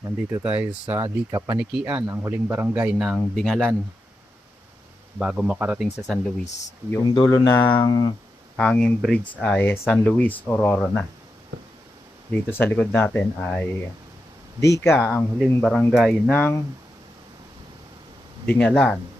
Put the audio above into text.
Nandito tayo sa Dika, Panikian, ang huling barangay ng Dingalan bago makarating sa San Luis. Yung dulo ng hanging bridge ay San Luis, Aurora na. Dito sa likod natin ay Dika, ang huling barangay ng Dingalan.